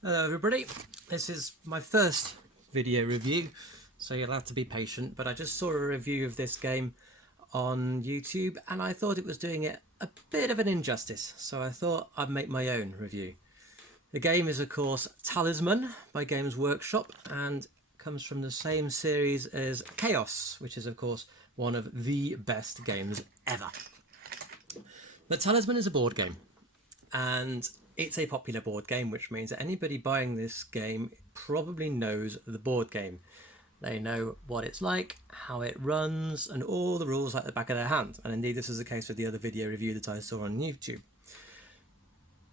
Hello everybody, this is my first video review, so you'll have to be patient, but I just saw a review of this game on YouTube and I thought it was doing it a bit of an injustice, so I thought I'd make my own review. The game is of course Talisman by Games Workshop and comes from the same series as Chaos, which is of course one of the best games ever. But Talisman is a board game, and it's a popular board game, which means that anybody buying this game probably knows the board game. They know what it's like, how it runs, and all the rules like the back of their hand. And indeed, this is the case with the other video review that I saw on YouTube.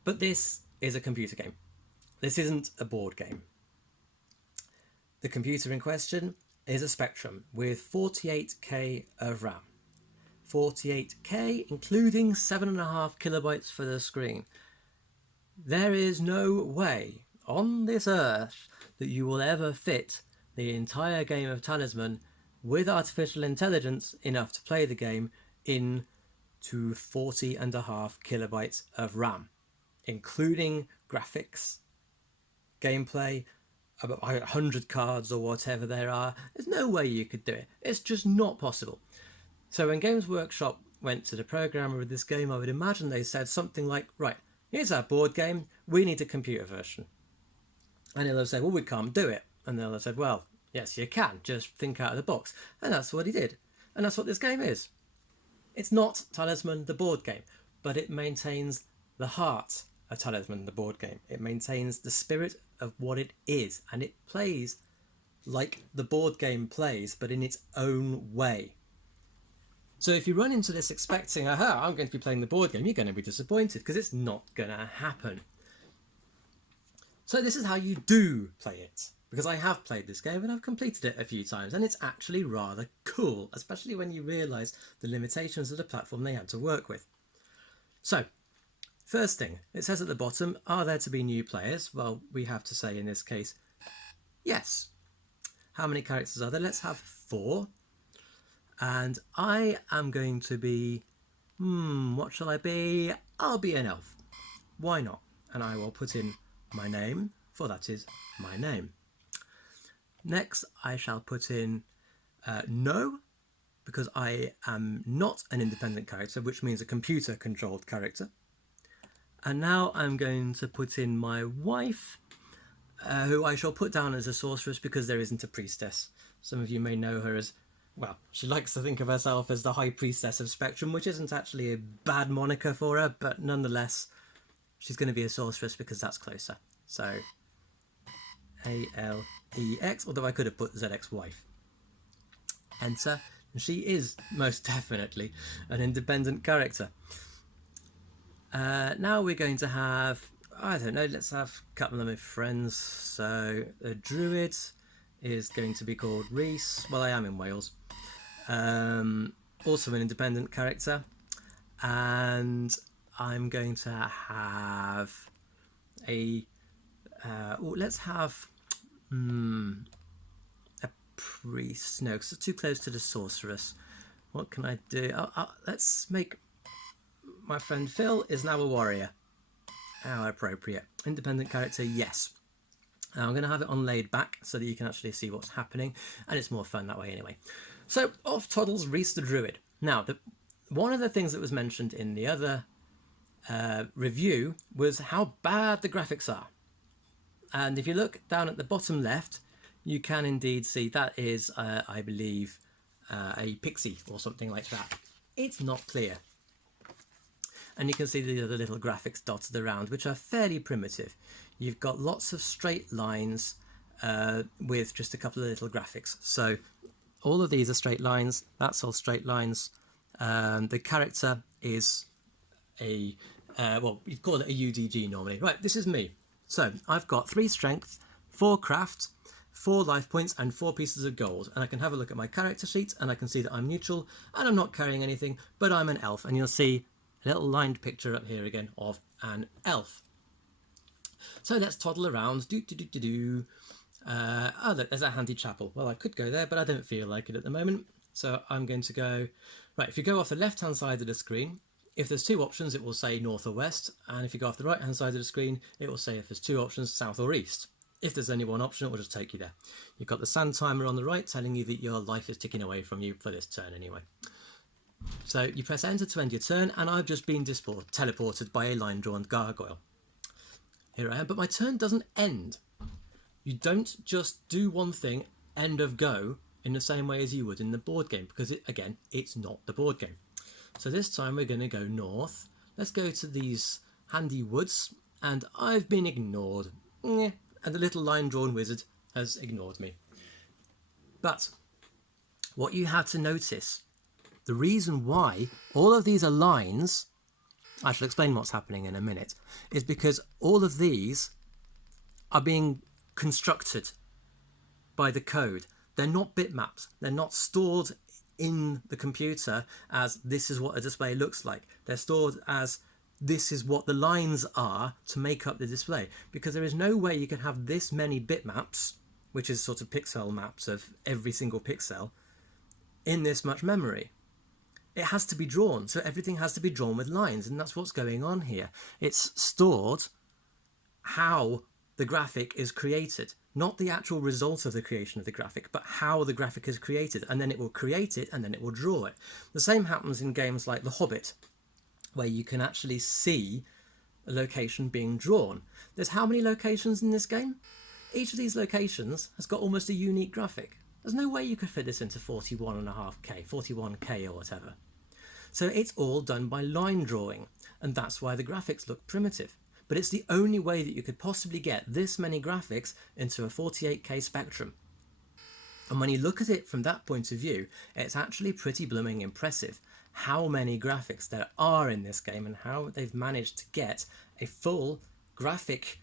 But this is a computer game. This isn't a board game. The computer in question is a Spectrum with 48k of RAM. 48k, including 7.5 kilobytes for the screen. There is no way on this earth that you will ever fit the entire game of Talisman with artificial intelligence enough to play the game into 40.5 kilobytes of RAM, including graphics, gameplay, about 100 cards or whatever there are. There's no way you could do it. It's just not possible. So when Games Workshop went to the programmer with this game, I would imagine they said something like, right, here's our board game, we need a computer version. And they'll have said, well, we can't do it. And they'll have said, well, yes, you can, just think out of the box. And that's what he did. And that's what this game is. It's not Talisman, the board game, but it maintains the heart of Talisman, the board game. It maintains the spirit of what it is, and it plays like the board game plays, but in its own way. So if you run into this expecting, aha, I'm going to be playing the board game, you're going to be disappointed because it's not going to happen. So this is how you do play it, because I have played this game and I've completed it a few times, and it's actually rather cool, especially when you realise the limitations of the platform they had to work with. So, first thing, it says at the bottom, are there to be new players? Well, we have to say in this case, yes. How many characters are there? Let's have 4. And I am going to be, what shall I be? I'll be an elf. Why not? And I will put in my name, for that is my name. Next, I shall put in no, because I am not an independent character, which means a computer-controlled character. And now I'm going to put in my wife, who I shall put down as a sorceress because there isn't a priestess. Some of you may know her as, well, she likes to think of herself as the High Priestess of Spectrum, which isn't actually a bad moniker for her, but nonetheless, she's going to be a sorceress because that's closer. So, ALEX, although I could have put ZX wife. Enter, and she is most definitely an independent character. Now we're going to have, I don't know, let's have a couple of my friends. So, a druid is going to be called Reese. Well, I am in Wales. Also an independent character. And I'm going to have a... let's have a priest. No, because it's too close to the sorceress. What can I do? Let's make... My friend Phil is now a warrior. How appropriate. Independent character, yes. Now I'm going to have it on laid back so that you can actually see what's happening, and it's more fun that way anyway. So off toddles Reese the Druid. Now, one of the things that was mentioned in the other review was how bad the graphics are. And if you look down at the bottom left, you can indeed see that is, I believe, a pixie or something like that. It's not clear. And you can see the other little graphics dotted around, which are fairly primitive. You've got lots of straight lines with just a couple of little graphics. So all of these are straight lines. That's all straight lines. The character is a, well, you'd call it a UDG normally. Right, this is me. So I've got 3 strength, 4 craft, 4 life points and 4 pieces of gold. And I can have a look at my character sheet and I can see that I'm neutral and I'm not carrying anything, but I'm an elf. And you'll see a little lined picture up here again of an elf. So let's toddle around. Oh, look, there's a handy chapel. Well, I could go there, but I don't feel like it at the moment. So I'm going to go... Right, if you go off the left-hand side of the screen, If there's two options, it will say north or west, and if you go off the right hand side of the screen, it will say if there's two options, south or east. If there's only one option, it will just take you there. You've got the sand timer on the right telling you that your life is ticking away from you for this turn anyway. So you press enter to end your turn, and I've just been teleported by a line drawn gargoyle. Here I am, but my turn doesn't end. You don't just do one thing, end of go, in the same way as you would in the board game, because again, it's not the board game. So this time we're going to go north. Let's go to these handy woods, and I've been ignored. And the little line drawn wizard has ignored me. But what you have to notice, the reason why all of these are lines, I shall explain what's happening in a minute, is because all of these are being constructed by the code. They're not bitmaps. They're not stored in the computer as this is what a display looks like. They're stored as this is what the lines are to make up the display, because there is no way you can have this many bitmaps, which is sort of pixel maps of every single pixel, in this much memory. It has to be drawn, so everything has to be drawn with lines, and that's what's going on here. It's stored how the graphic is created, not the actual result of the creation of the graphic, but how the graphic is created, and then it will create it and then it will draw it. The same happens in games like The Hobbit, where you can actually see a location being drawn. There's how many locations in this game? Each of these locations has got almost a unique graphic. There's no way you could fit this into 41.5K, 41K or whatever. So it's all done by line drawing, and that's why the graphics look primitive. But it's the only way that you could possibly get this many graphics into a 48K spectrum. And when you look at it from that point of view, it's actually pretty blooming impressive how many graphics there are in this game and how they've managed to get a full graphic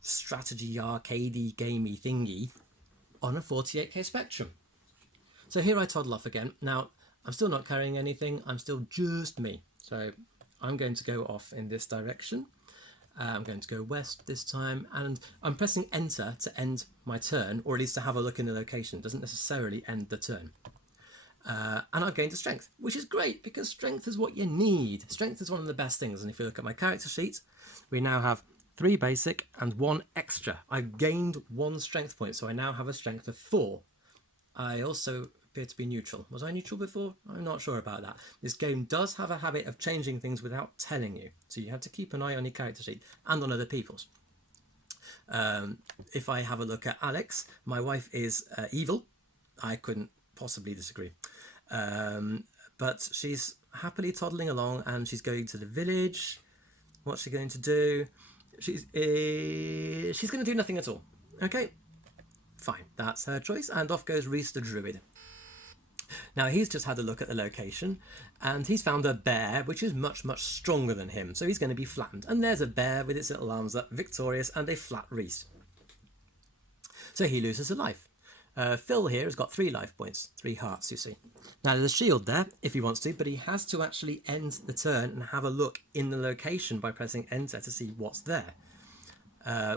strategy arcadey gamey thingy on a 48K spectrum. So here I toddle off again. Now, I'm still not carrying anything, I'm still just me. So I'm going to go off in this direction. I'm going to go west this time, and I'm pressing enter to end my turn, or at least to have a look in the location. It doesn't necessarily end the turn. And I've gained a strength, which is great because strength is what you need. Strength is one of the best things, and if you look at my character sheet, we now have 3 basic and 1 extra. I've gained 1 strength point, so I now have a strength of 4. I also appear to be neutral. Was I neutral before? I'm not sure about that. This game does have a habit of changing things without telling you, so you have to keep an eye on your character sheet and on other people's. If I have a look at Alex, my wife is evil. I couldn't possibly disagree. But she's happily toddling along, and she's going to the village. What's she going to do? She's going to do nothing at all. Okay, fine, that's her choice, and off goes Reese the Druid. Now he's just had a look at the location, and he's found a bear which is much, much stronger than him, so he's going to be flattened. And there's a bear with its little arms up, victorious, and a flat Reese. So he loses a life. Phil here has got 3 life points, 3 hearts, you see. Now there's a shield there if he wants to, but he has to actually end the turn and have a look in the location by pressing enter to see what's there.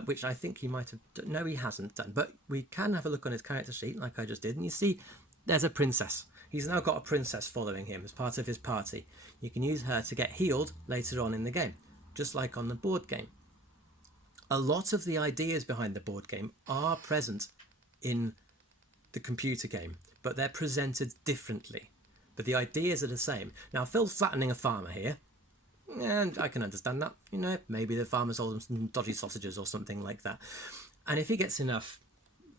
Which I think he might have done. No, he hasn't done, but we can have a look on his character sheet like I just did, and you see there's a princess. He's now got a princess following him as part of his party. You can use her to get healed later on in the game, just like on the board game. A lot of the ideas behind the board game are present in the computer game, but they're presented differently. But the ideas are the same. Now, Phil's flattening a farmer here, and I can understand that. You know, maybe the farmer sold him some dodgy sausages or something like that. And if he gets enough,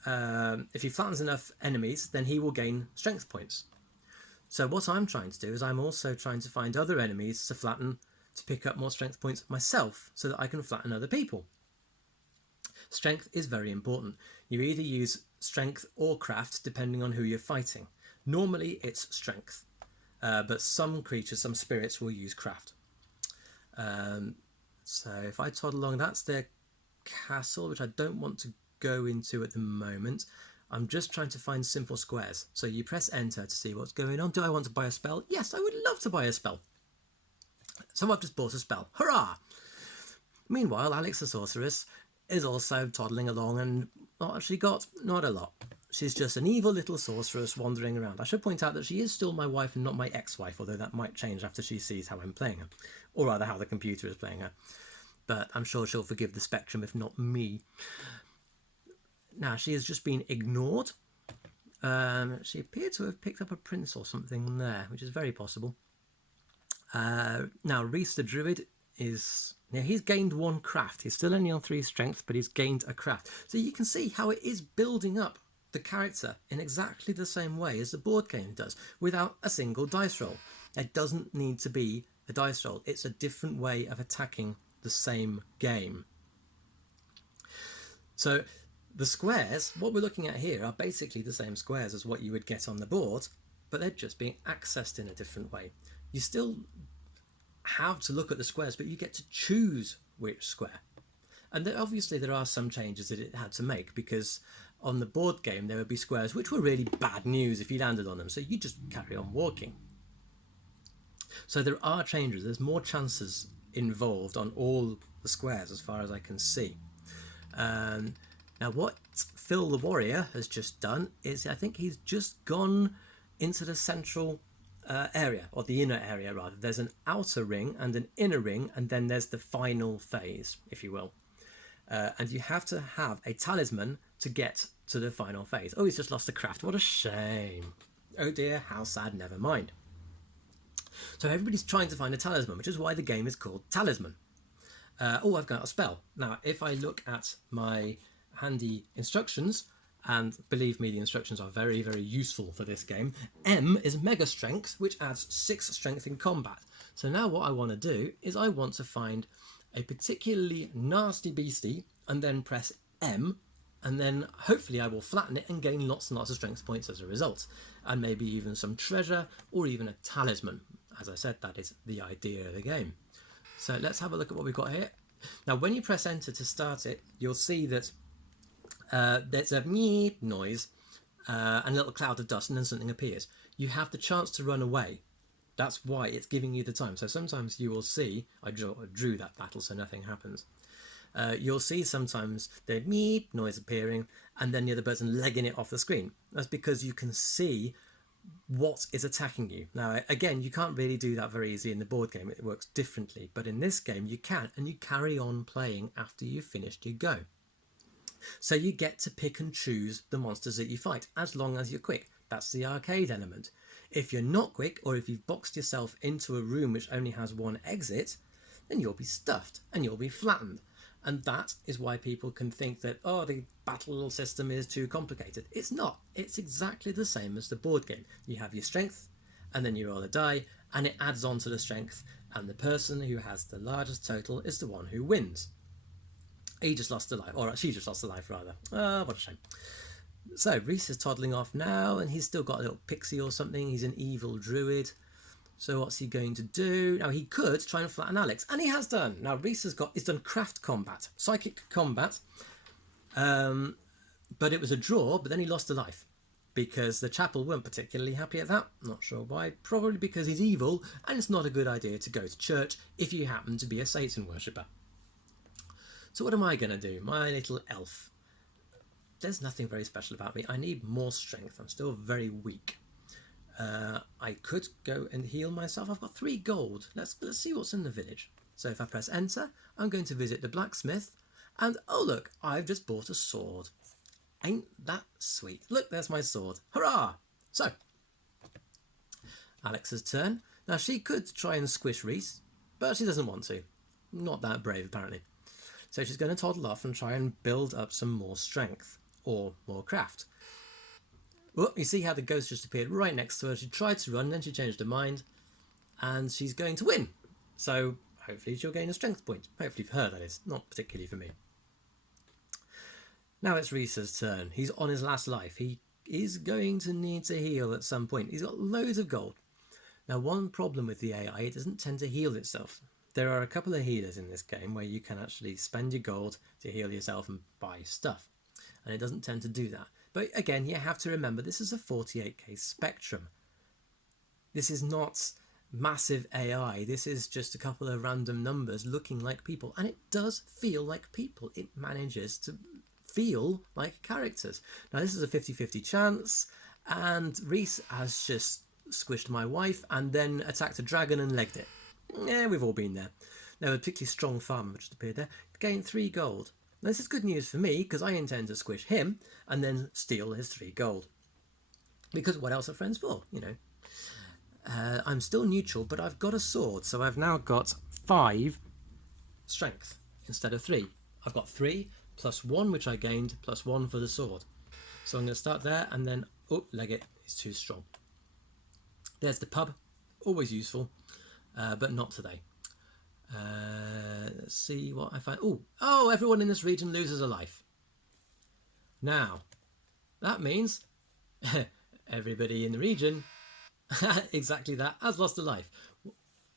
if he flattens enough enemies, then he will gain strength points. So what I'm trying to do is I'm also trying to find other enemies to flatten to pick up more strength points myself so that I can flatten other people. Strength is very important. You either use strength or craft depending on who you're fighting. Normally it's strength, but some creatures, some spirits will use craft. So if I toddle along, that's their castle, which I don't want to go into at the moment. I'm just trying to find simple squares. So you press enter to see what's going on. Do I want to buy a spell? Yes, I would love to buy a spell. So I've just bought a spell. Hurrah! Meanwhile, Alex the sorceress is also toddling along and actually got not a lot. she's just an evil little sorceress wandering around. I should point out that she is still my wife and not my ex-wife, although that might change after she sees how I'm playing her, or rather how the computer is playing her. But I'm sure she'll forgive the Spectrum, if not me. Now, she has just been ignored. She appeared to have picked up a prince or something there, which is very possible. Now, Reese the Druid is... Now, he's gained 1 craft. He's still only on 3 strength, but he's gained a craft. So you can see how it is building up the character in exactly the same way as the board game does, without a single dice roll. It doesn't need to be a dice roll. It's a different way of attacking the same game. So the squares, what we're looking at here, are basically the same squares as what you would get on the board, but they're just being accessed in a different way. You still have to look at the squares, but you get to choose which square. And obviously there are some changes that it had to make, because on the board game there would be squares which were really bad news if you landed on them, so you just carry on walking. So there are changes. There's more chances involved on all the squares as far as I can see. Now what Phil the Warrior has just done is, I think he's just gone into the central area, or the inner area rather. There's an outer ring and an inner ring, and then there's the final phase, if you will. And you have to have a talisman to get to the final phase. Oh, he's just lost a craft. What a shame. Oh dear, how sad, never mind. So everybody's trying to find a talisman, which is why the game is called Talisman. Oh, I've got a spell. Now, if I look at my handy instructions, and believe me, the instructions are very, very useful for this game. M is Mega Strength, which adds 6 strength in combat. So now what I want to do is I want to find a particularly nasty beastie, and then press M, and then hopefully I will flatten it and gain lots and lots of strength points as a result, and maybe even some treasure or even a talisman. As I said, that is the idea of the game. So let's have a look at what we've got here. Now when you press enter to start it, you'll see that there's a meep noise and a little cloud of dust, and then something appears. You have the chance to run away. That's why it's giving you the time. So sometimes you will see, I drew that battle so nothing happens. You'll see sometimes the meep noise appearing and then the other person legging it off the screen. That's because you can see what is attacking you. Now, again, you can't really do that very easily in the board game. It works differently. But in this game, you can, and you carry on playing after you've finished your go. So you get to pick and choose the monsters that you fight, as long as you're quick. That's the arcade element. If you're not quick, or if you've boxed yourself into a room which only has 1 exit, then you'll be stuffed and you'll be flattened. And that is why people can think that, oh, the battle system is too complicated. It's not. It's exactly the same as the board game. You have your strength, and then you roll a die, and it adds on to the strength, and the person who has the largest total is the one who wins. He just lost a life, or she just lost a life rather. Oh, what a shame. So Reese is toddling off now, and he's still got a little pixie or something. He's an evil druid. So what's he going to do? Now he could try and flatten Alex, and he has done. Now Reese has done craft combat, psychic combat, but it was a draw. But then he lost a life because the chapel weren't particularly happy at that. Not sure why. Probably because he's evil, and it's not a good idea to go to church if you happen to be a Satan worshipper. So what am I going to do? My little elf. There's nothing very special about me. I need more strength. I'm still very weak. I could go and heal myself. I've got 3 gold. Let's see what's in the village. So if I press enter, I'm going to visit the blacksmith. And oh look, I've just bought a sword. Ain't that sweet? Look, there's my sword. Hurrah! So, Alex's turn. Now she could try and squish Reese, but she doesn't want to. Not that brave apparently. So she's going to toddle off and try and build up some more strength, or more craft. Well, you see how the ghost just appeared right next to her. She tried to run, then she changed her mind, and she's going to win. So hopefully she'll gain a strength point. Hopefully for her, that is, not particularly for me. Now it's Reese's turn. He's on his last life. He is going to need to heal at some point. He's got loads of gold. Now one problem with the AI, it doesn't tend to heal itself. There are a couple of healers in this game where you can actually spend your gold to heal yourself and buy stuff. And it doesn't tend to do that. But again, you have to remember this is a 48k Spectrum. This is not massive AI. This is just a couple of random numbers looking like people. And it does feel like people. It manages to feel like characters. Now this is a 50-50 chance, and Reese has just squished my wife and then attacked a dragon and legged it. Yeah, we've all been there. Now a particularly strong farmer just appeared there. Gained 3 gold. Now, this is good news for me because I intend to squish him and then steal his 3 gold. Because what else are friends for, you know? I'm still neutral, but I've got a sword, so I've now got 5 strength instead of 3. I've got 3 plus 1, which I gained, plus 1 for the sword. So I'm going to start there and then, oh, leg it. It's too strong. There's the pub. Always useful, but not today. Let's see what I find. Oh, everyone in this region loses a life. Now, that means everybody in the region, exactly that, has lost a life.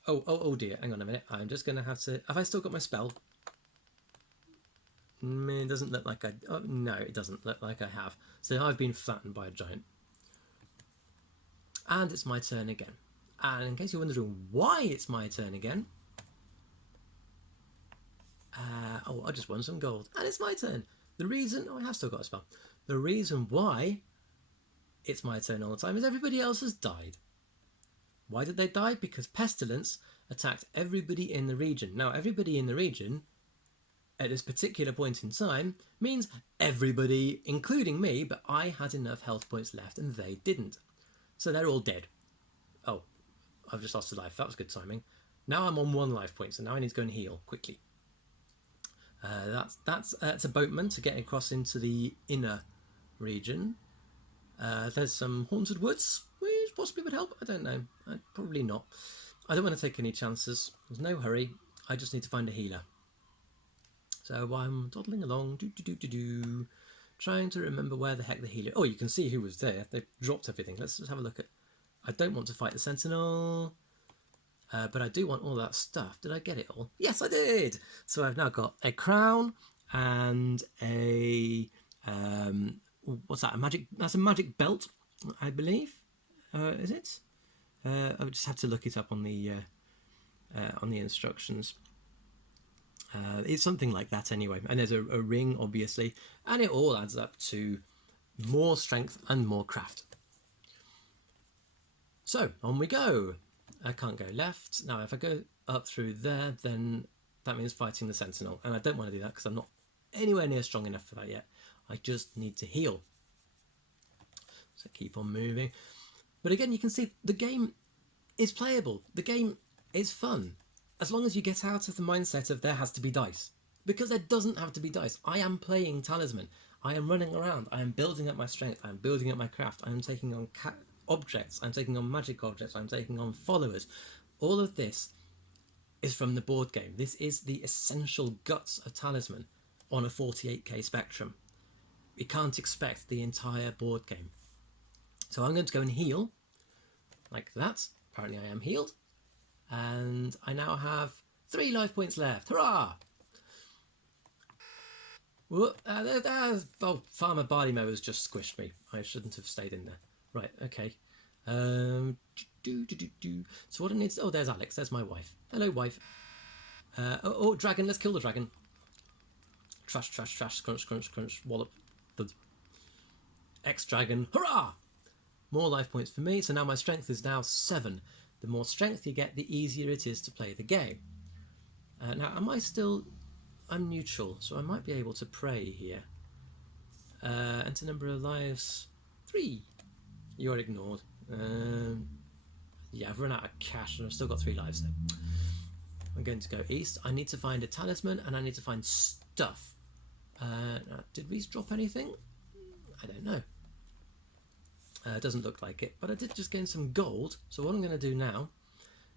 Oh dear, hang on a minute. I'm just going to have to... Have I still got my spell? It doesn't look like I... Oh, no, it doesn't look like I have. So I've been flattened by a giant. And it's my turn again. And in case you're wondering why it's my turn again... I just won some gold. And it's my turn. The reason... Oh, I have still got a spell. The reason why it's my turn all the time is everybody else has died. Why did they die? Because pestilence attacked everybody in the region. Now, everybody in the region at this particular point in time means everybody, including me, but I had enough health points left and they didn't. So they're all dead. Oh, I've just lost a life. That was good timing. Now I'm on 1 life point, so now I need to go and heal quickly. That's a boatman to get across into the inner region. There's some haunted woods, which possibly would help. I don't know. Probably not. I don't want to take any chances. There's no hurry. I just need to find a healer. So I'm dawdling along, trying to remember where the heck the healer... Oh, you can see who was there. They've dropped everything. Let's just have a look at... I don't want to fight the sentinel, but I do want all that stuff. Did I get it all? Yes, I did! So I've now got a crown and a... what's that? That's a magic belt, I believe. Is it? I'll just have to look it up on the instructions. It's something like that anyway. And there's a ring, obviously, and it all adds up to more strength and more craft. So on we go. I can't go left. Now, if I go up through there, then that means fighting the sentinel, and I don't want to do that because I'm not anywhere near strong enough for that yet. I just need to heal. So keep on moving. But again, you can see the game is playable. The game is fun. As long as you get out of the mindset of there has to be dice. Because there doesn't have to be dice. I am playing Talisman. I am running around. I am building up my strength. I am building up my craft. I am taking on objects. I'm taking on magic objects. I'm taking on followers. All of this is from the board game. This is the essential guts of Talisman on a 48k spectrum. We can't expect the entire board game. So I'm going to go and heal, like that. Apparently I am healed. And I now have 3 life points left. Hurrah! Oh, Farmer Barley Mowers just squished me. I shouldn't have stayed in there. Right, okay. So what I need to... Oh, there's Alex. There's my wife. Hello, wife. Dragon. Let's kill the dragon. Trash, trash, trash. Crunch, crunch, crunch. Wallop. Thud. Ex-dragon. Hurrah! More life points for me. So now my strength is now 7. The more strength you get, the easier it is to play the game. Now, am I still... I'm neutral, so I might be able to pray here. Enter number of lives. 3. You're ignored. Yeah, I've run out of cash and I've still got 3 lives though. I'm going to go east. I need to find a talisman and I need to find stuff. Now, did Reese drop anything? I don't know. It doesn't look like it, but I did just gain some gold. So what I'm going to do now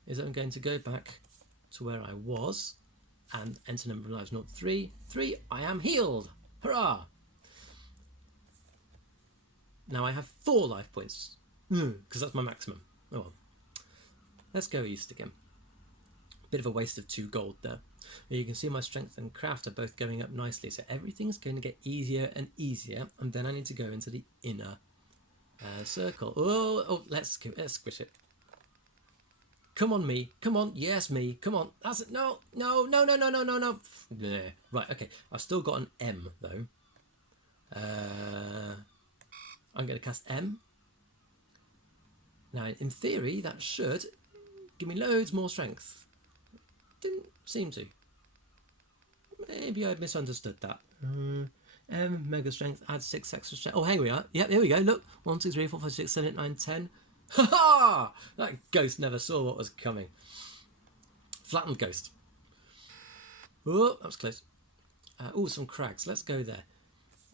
is I'm going to go back to where I was and enter number of lives, not 3. 3, I am healed. Hurrah! Now I have 4 life points, because that's my maximum. Oh well. Let's go east again. Bit of a waste of 2 gold there. But you can see my strength and craft are both going up nicely, so everything's going to get easier and easier, and then I need to go into the inner circle. Oh, let's squish it. Come on, me. Come on. Yes, me. Come on. That's it. No. Right, okay. I've still got an M, though. I'm going to cast M. Now, in theory, that should give me loads more strength. Didn't seem to. Maybe I misunderstood that. M, mega strength, add 6 extra strength. Oh, here we are. Yep, here we go. Look. 1, 2, 3, 4, 5, 6, 7, 8, 9, 10. Ha ha! That ghost never saw what was coming. Flattened ghost. Oh, that was close. Oh, some crags. Let's go there.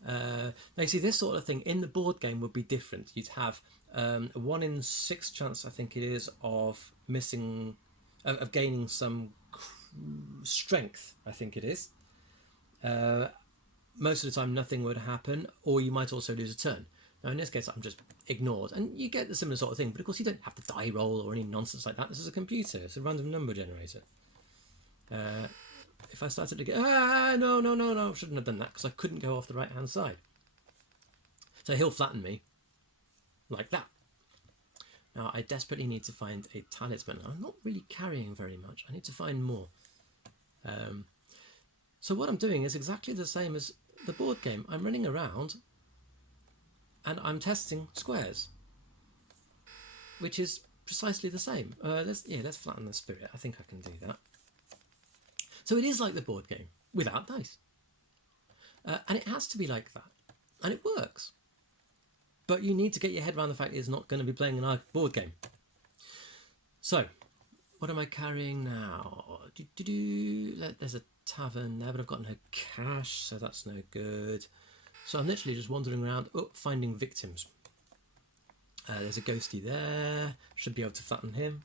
Now you see, this sort of thing in the board game would be different. You'd have a 1 in 6 chance, I think it is, of missing, of gaining some strength, I think it is. Most of the time nothing would happen, or you might also lose a turn. Now in this case I'm just ignored, and you get the similar sort of thing, but of course you don't have to die roll or any nonsense like that. This is a computer, it's a random number generator. If I started to get, no, shouldn't have done that because I couldn't go off the right hand side. So he'll flatten me like that. Now I desperately need to find a talisman. I'm not really carrying very much. I need to find more. So what I'm doing is exactly the same as the board game. I'm running around and I'm testing squares, which is precisely the same. Let's flatten the spirit. I think I can do that. So it is like the board game, without dice. And it has to be like that. And it works. But you need to get your head around the fact it's not going to be playing an board game. So, what am I carrying now? There's a tavern there, but I've got no cash, so that's no good. So I'm literally just wandering around, finding victims. There's a ghosty there. Should be able to flatten him.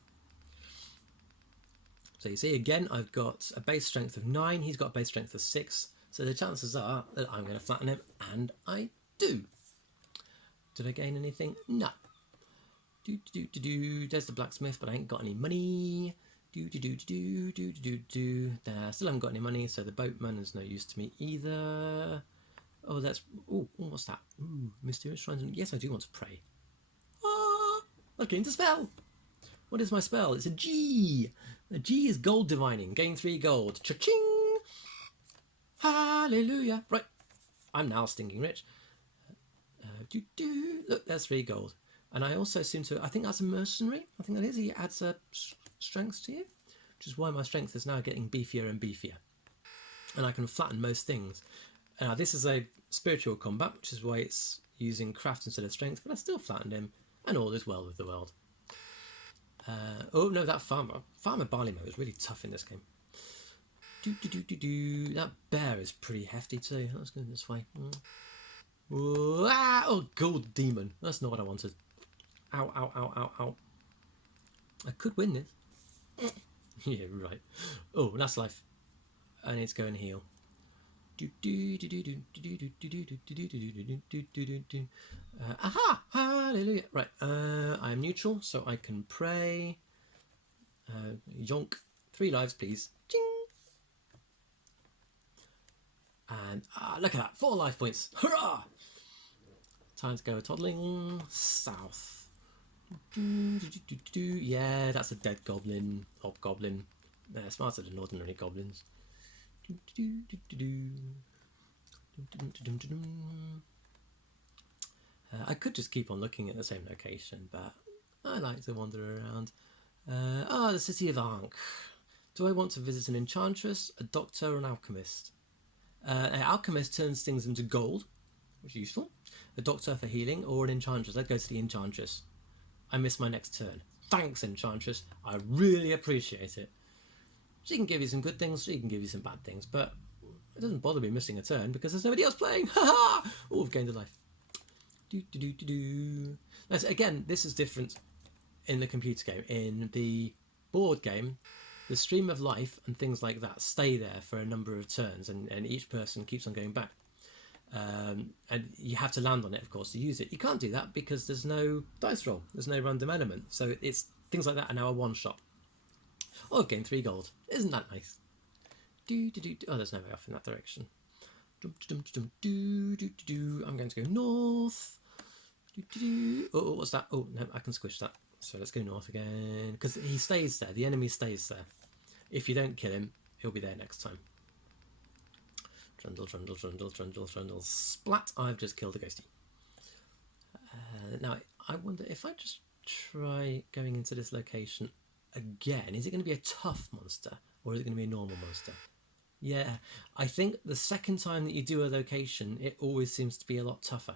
So you see, again, I've got a base strength of 9. He's got a base strength of 6. So the chances are that I'm going to flatten him, and I do. Did I gain anything? No. There's the blacksmith, but I ain't got any money. There, still haven't got any money, so the boatman is no use to me either. Oh, that's... Oh, what's that? Ooh, mysterious shrines. Yes, I do want to pray. I've gained a spell. What is my spell? It's a G. A G is gold divining. Gain 3 gold. Cha-ching! Hallelujah. Right. I'm now stinking rich. Look, there's 3 gold. And I also seem to... I think that's a mercenary. I think that is. He adds a strength to you. Which is why my strength is now getting beefier and beefier. And I can flatten most things. Now, this is a spiritual combat, which is why it's using craft instead of strength. But I still flattened him. And all is well with the world. Oh no, that Farmer Barleymow is really tough in this game. That bear is pretty hefty too. Let's go this way. Oh, gold demon. That's not what I wanted. Ow, ow, ow, ow, ow. I could win this. Yeah, right. Oh, that's life. I need to go and heal. Aha! Hallelujah! Right, I'm neutral, so I can pray. Yonk. 3 lives, please. Ching! And look at that, 4 life points. Hurrah! Time to go toddling south. Yeah, that's a dead goblin. Hobgoblin. They're smarter than ordinary goblins. I could just keep on looking at the same location, but I like to wander around. The city of Ankh. Do I want to visit an enchantress, a doctor, or an alchemist? An alchemist turns things into gold, which is useful. A doctor for healing, or an enchantress. I'd go to the enchantress. I missed my next turn. Thanks, enchantress. I really appreciate it. She can give you some good things, she can give you some bad things, but it doesn't bother me missing a turn because there's nobody else playing. Ha ha! Oh, I've gained a life. Now, again, this is different in the computer game. In the board game, the stream of life and things like that stay there for a number of turns, and each person keeps on going back. And you have to land on it, of course, to use it. You can't do that because there's no dice roll. There's no random element. So it's things like that are now a one-shot. Oh, I've gained 3 gold. Isn't that nice? Oh, there's no way off in that direction. I'm going to go north. Oh, what's that? Oh, no, I can squish that. So let's go north again. Because he stays there. The enemy stays there. If you don't kill him, he'll be there next time. Trundle, trundle, trundle, trundle, trundle. Splat! I've just killed a ghostie. Now, I wonder if I just try going into this location again, is it going to be a tough monster or is it going to be a normal monster? Yeah, I think the second time that you do a location, it always seems to be a lot tougher.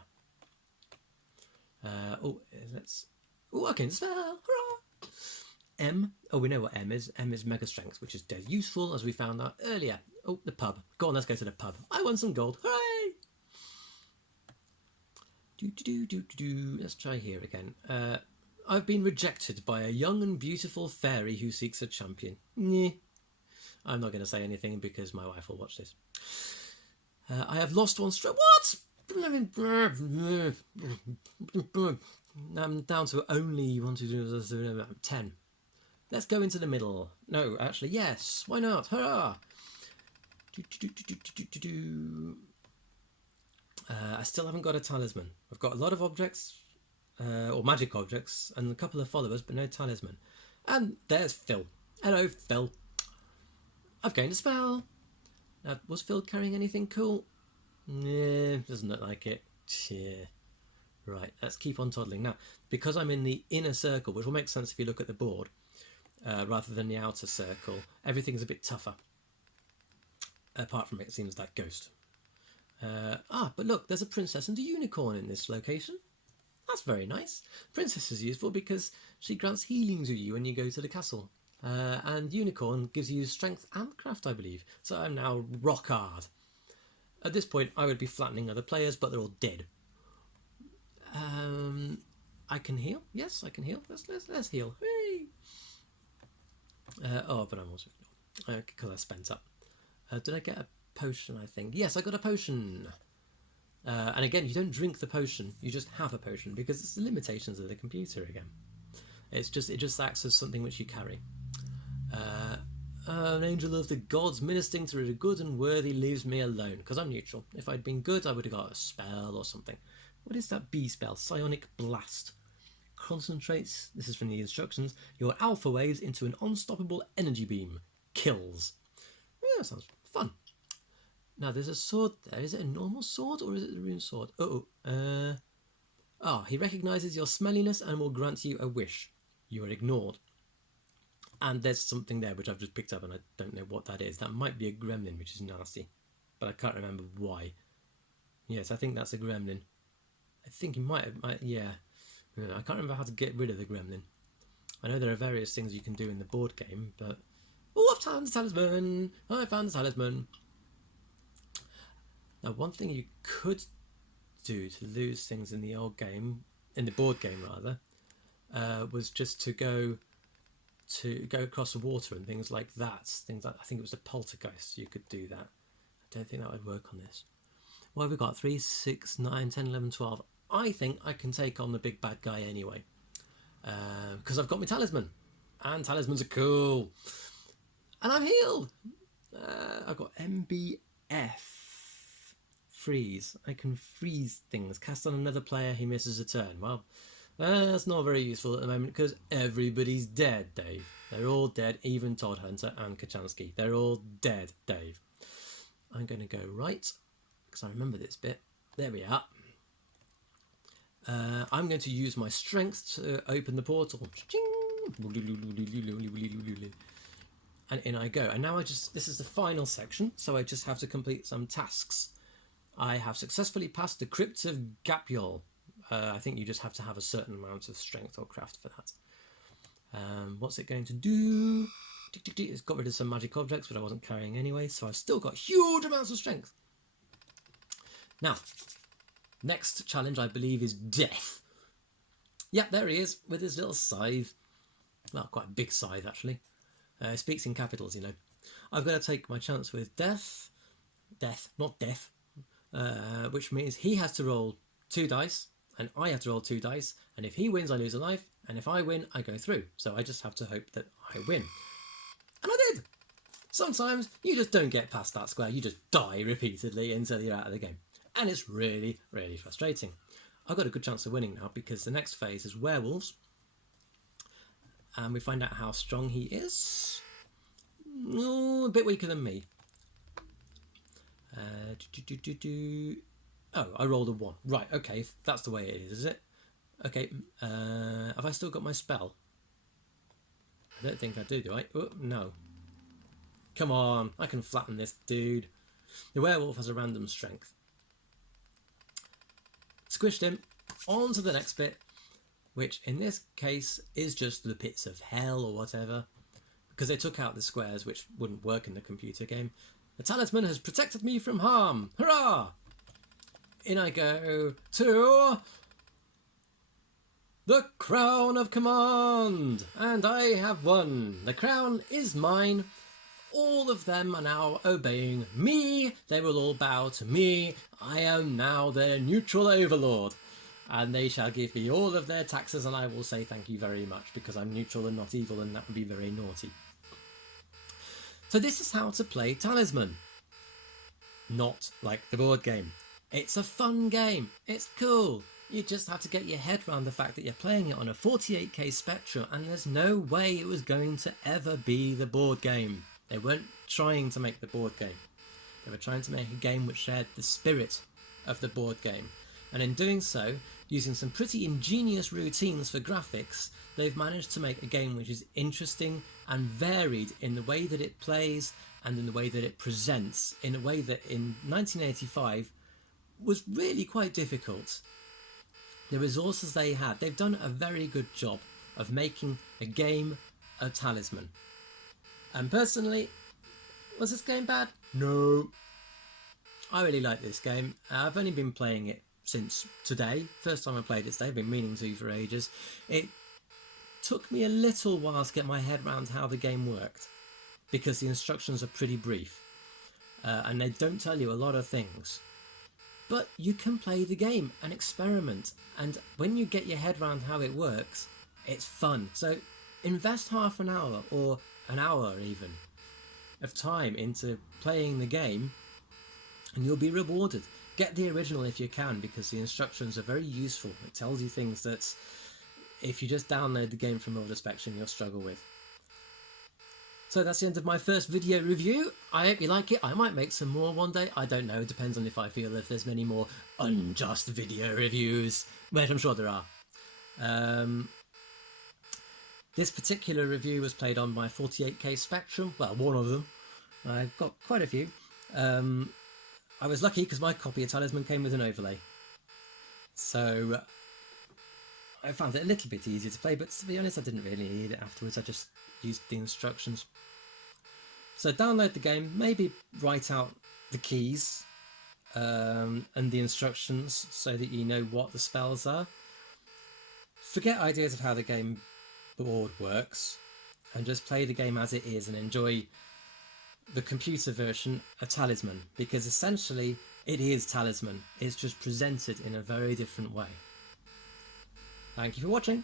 Okay, spell! Hurrah! M. Oh, we know what M is. M is Mega Strength, which is dead useful, as we found out earlier. Oh, the pub. Go on, let's go to the pub. I want some gold. Hooray! Let's try here again. I've been rejected by a young and beautiful fairy who seeks a champion. Nyeh. I'm not going to say anything because my wife will watch this. I have lost one stroke. What? I'm down to only 10. Let's go into the middle. No, actually, yes. Why not? Hurrah! I still haven't got a talisman. I've got a lot of objects, or magic objects, and a couple of followers, but no talisman. And there's Phil. Hello, Phil. I've gained a spell. Was Phil carrying anything cool? Nah, doesn't look like it. Yeah. Right, let's keep on toddling. Now, because I'm in the inner circle, which will make sense if you look at the board, rather than the outer circle, everything's a bit tougher. Apart from it seems like Ghost. But look, there's a princess and a unicorn in this location. That's very nice. Princess is useful because she grants healing to you when you go to the castle. And unicorn gives you strength and craft, I believe. So I'm now rock hard. At this point, I would be flattening other players, but they're all dead. I can heal. Yes, I can heal. Let's heal. Hey! But I'm also because I spent up. Did I get a potion? I think yes, I got a potion. And again, you don't drink the potion; you just have a potion because it's the limitations of the computer again. It just acts as something which you carry. An angel of the gods ministering to the good and worthy leaves me alone because I'm neutral. If I'd been good, I would have got a spell or something. What is that B spell? Psionic Blast. Concentrates, this is from the instructions, your alpha waves into an unstoppable energy beam. Kills. Yeah, that sounds fun. Now there's a sword there. Is it a normal sword or is it a rune sword? He recognises your smelliness and will grant you a wish. You are ignored. And there's something there which I've just picked up and I don't know what that is. That might be a gremlin, which is nasty. But I can't remember why. Yes, I think that's a gremlin. I think he might. Yeah. I can't remember how to get rid of the gremlin. I know there are various things you can do in the board game, but... Oh, I've found the talisman! I found the talisman! Now, one thing you could do to lose things in the old game, in the board game rather, was just to go across the water and things like that. Things like, I think it was the poltergeist, you could do that. I don't think that would work on this. What have we got? 3, 6, 9, 10, 11, 12. I think I can take on the big bad guy anyway. Because I've got my talisman. And talismans are cool. And I'm healed. I've got MBF. Freeze. I can freeze things. Cast on another player, he misses a turn. Well, that's not very useful at the moment because everybody's dead, Dave. They're all dead, even Todd Hunter and Kachansky. They're all dead, Dave. I'm going to go right, because I remember this bit. There we are. I'm going to use my strength to open the portal. And in I go. And now this is the final section, so I just have to complete some tasks. I have successfully passed the Crypt of Gapiol. I think you just have to have a certain amount of strength or craft for that. What's it going to do? It's got rid of some magic objects, but I wasn't carrying anyway, so I've still got huge amounts of strength. Now, next challenge, I believe, is Death. Yeah, there he is, with his little scythe. Well, quite a big scythe, actually. Speaks in capitals, you know. I've got to take my chance with Death. Death, not Death. Which means he has to roll 2 dice, and I have to roll 2 dice, and if he wins, I lose a life, and if I win, I go through. So I just have to hope that I win. And I did! Sometimes you just don't get past that square, you just die repeatedly until you're out of the game. And it's really, really frustrating. I've got a good chance of winning now because the next phase is werewolves. And we find out how strong he is. Oh, a bit weaker than me. Oh, I rolled a 1. Right, okay, that's the way it is it? Okay, have I still got my spell? I don't think I do I? Oh, no. Come on, I can flatten this dude. The werewolf has a random strength. Squished him. On to the next bit, which in this case is just the pits of hell or whatever, because they took out the squares, which wouldn't work in the computer game. The talisman has protected me from harm. Hurrah! In I go to the Crown of Command, and I have won. The crown is mine. All of them are now obeying me. They will all bow to me. I am now their neutral overlord. And they shall give me all of their taxes, and I will say thank you very much, because I'm neutral and not evil, and that would be very naughty. So this is how to play Talisman. Not like the board game. It's a fun game. It's cool. You just have to get your head around the fact that you're playing it on a 48K Spectrum, and there's no way it was going to ever be the board game. They weren't trying to make the board game. They were trying to make a game which shared the spirit of the board game. And in doing so, using some pretty ingenious routines for graphics, they've managed to make a game which is interesting and varied in the way that it plays and in the way that it presents, in a way that in 1985 was really quite difficult. The resources they had, they've done a very good job of making a game a Talisman. And personally, was this game bad? No. I really like this game. I've only been playing it since today. First time I played it today. I've been meaning to for ages. It took me a little while to get my head around how the game worked, because the instructions are pretty brief and they don't tell you a lot of things. But you can play the game and experiment, and when you get your head around how it works, it's fun. So invest half an hour or an hour even of time into playing the game and you'll be rewarded. Get the original if you can, because the instructions are very useful. It tells you things that if you just download the game from older Spectrum you'll struggle with. So that's the end of my first video review. I hope you like it. I might make some more one day. I don't know. It depends on if I feel if there's many more unjust video reviews, which I'm sure there are. This particular review was played on my 48K Spectrum. Well, one of them. I've got quite a few. I was lucky because my copy of Talisman came with an overlay. So I found it a little bit easier to play, but to be honest, I didn't really need it afterwards. I just used the instructions. So download the game, maybe write out the keys and the instructions so that you know what the spells are. Forget ideas of how the game board works and just play the game as it is and enjoy the computer version of Talisman, because essentially it is Talisman. It's just presented in a very different way. Thank you for watching.